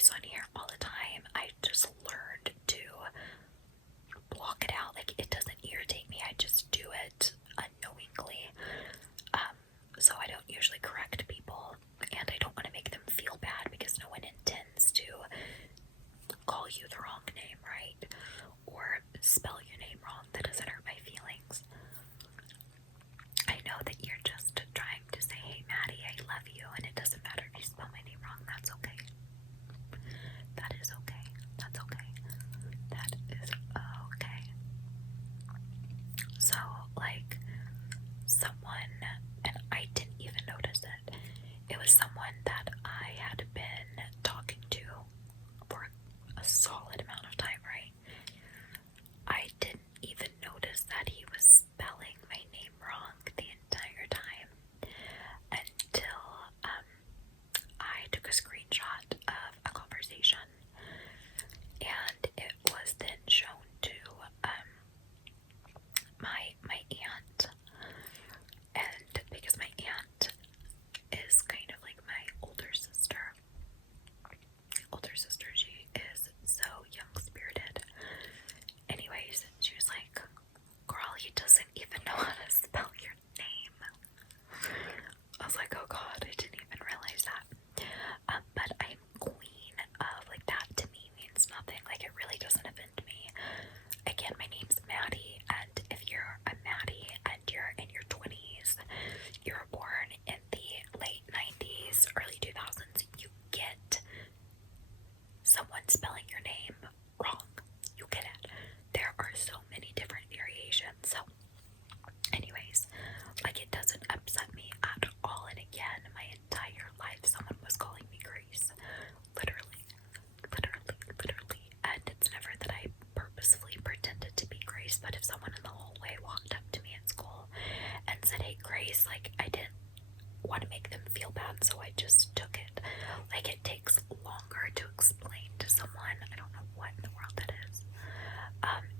voice on here all the time. I just learned to block it out. Like, it doesn't irritate me, I just do it unknowingly. So I don't usually correct people, and I don't want to make them feel bad because no one intends to call you the wrong name, right? Or spell your name wrong. That doesn't hurt my feelings. I know that you're just trying to say, hey Maddie, I love you, and it doesn't matter if you spell my name wrong. That's okay. That is okay. That's okay. That is okay. So, like, someone, and I didn't even notice it, it was someone that I had been talking to for a solid amount of time, right? I didn't even notice that he was spelling my name wrong the entire time until I took a screenshot of a conversation, and it was then shown to my aunt. And because my aunt is kind of like my older sister, she is so young-spirited. Anyways, she was like, girl, he doesn't even know how to spell your name. I was like, oh god, I didn't even realize that. But I'm queen of, like, that to me means nothing. Like, it really doesn't offend me. Again, my name's Maddie, and if you're a Maddie and you're in your 20s, you were born in the late 90s, early 2000s, you get someone spelling your name wrong. You get it. There are so many different variations. So, anyways, like, it doesn't upset me at all. And again, my entire life, someone was calling me Grace. Literally. And it's never that I purposefully pretended to be Grace, but if someone in the hallway walked up to me at school and said, hey Grace, like, I didn't want to make them feel bad, so I just took it. Like, it takes longer to explain to someone, I don't know what in the world that is.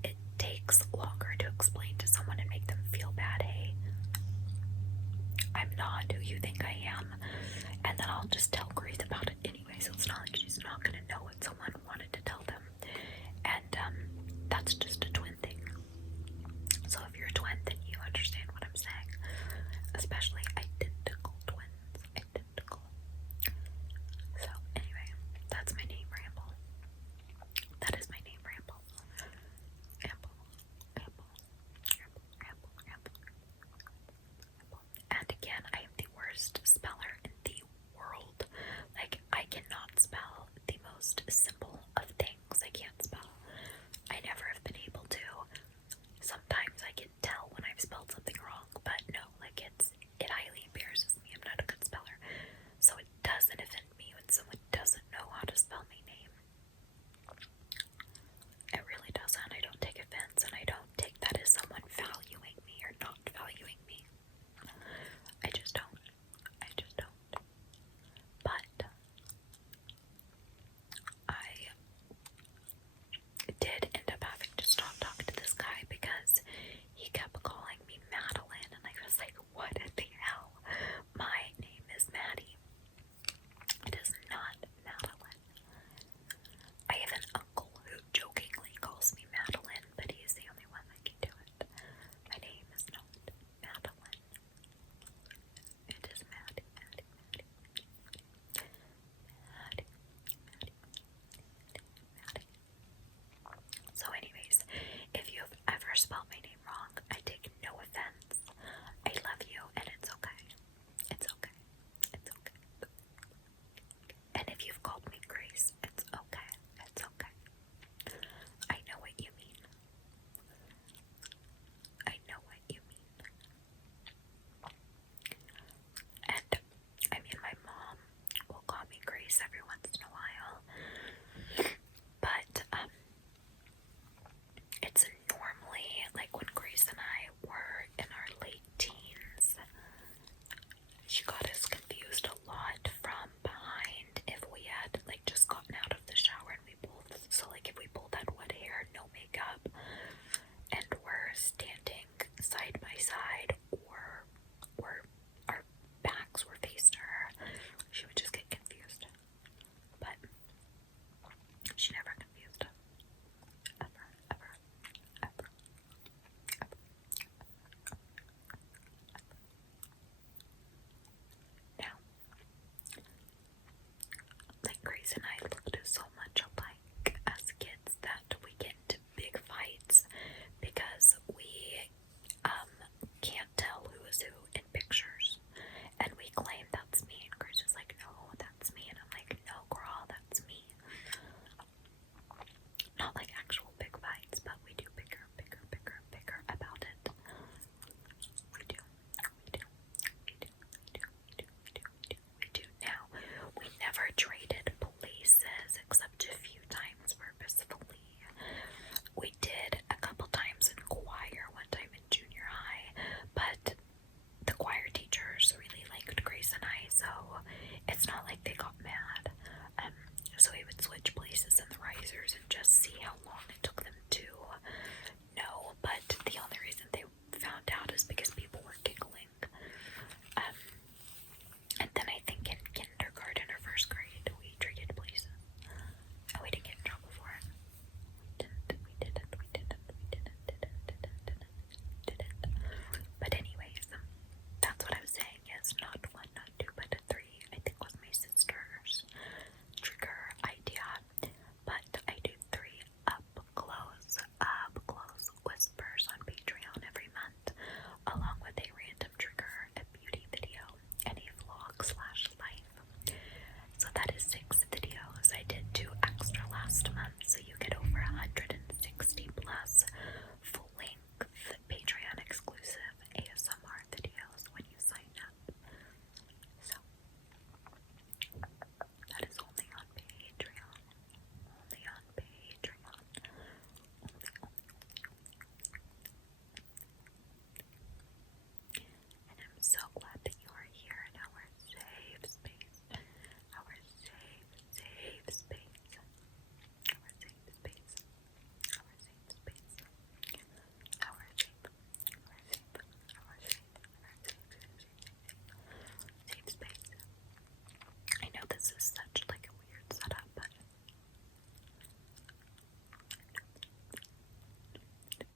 It takes longer to explain to someone and make them feel bad. Hey, I'm not who you think I am. And then I'll just tell Grace about it anyway, so it's not like she's not gonna know what someone wanted to tell them. And that's just a twin thing. So if you're a twin, then you understand what I'm saying. Especially identical twins. Identical. So anyway, that's my name, Ramble. That is my name, Ramble. Ramble. And again, I am the worst speller in the world. Like, I cannot spell the most simple of things. I can't spell. I never have been able to. Sometimes I can tell when I've spelled something wrong, but no, like, it highly embarrasses me. I'm not a good speller. So it doesn't offend me when someone doesn't know how to spell my name. It really doesn't. I don't take offense, and I don't take that as someone valuing me or not valuing me. I just don't. But I Grace and I looked so much alike as kids that we get into big fights because we can't tell who is who in pictures. And we claim that's me, and Grace is like, no, that's me. And I'm like, no, girl, that's me. Not like actual big fights, but we do bigger about it. We do. Now, we never traded places except a few times purposefully. We did a couple times in choir, one time in junior high, but the choir teachers really liked Grace and I, so it's not like they got mad. So we would switch places in the risers and just see how long it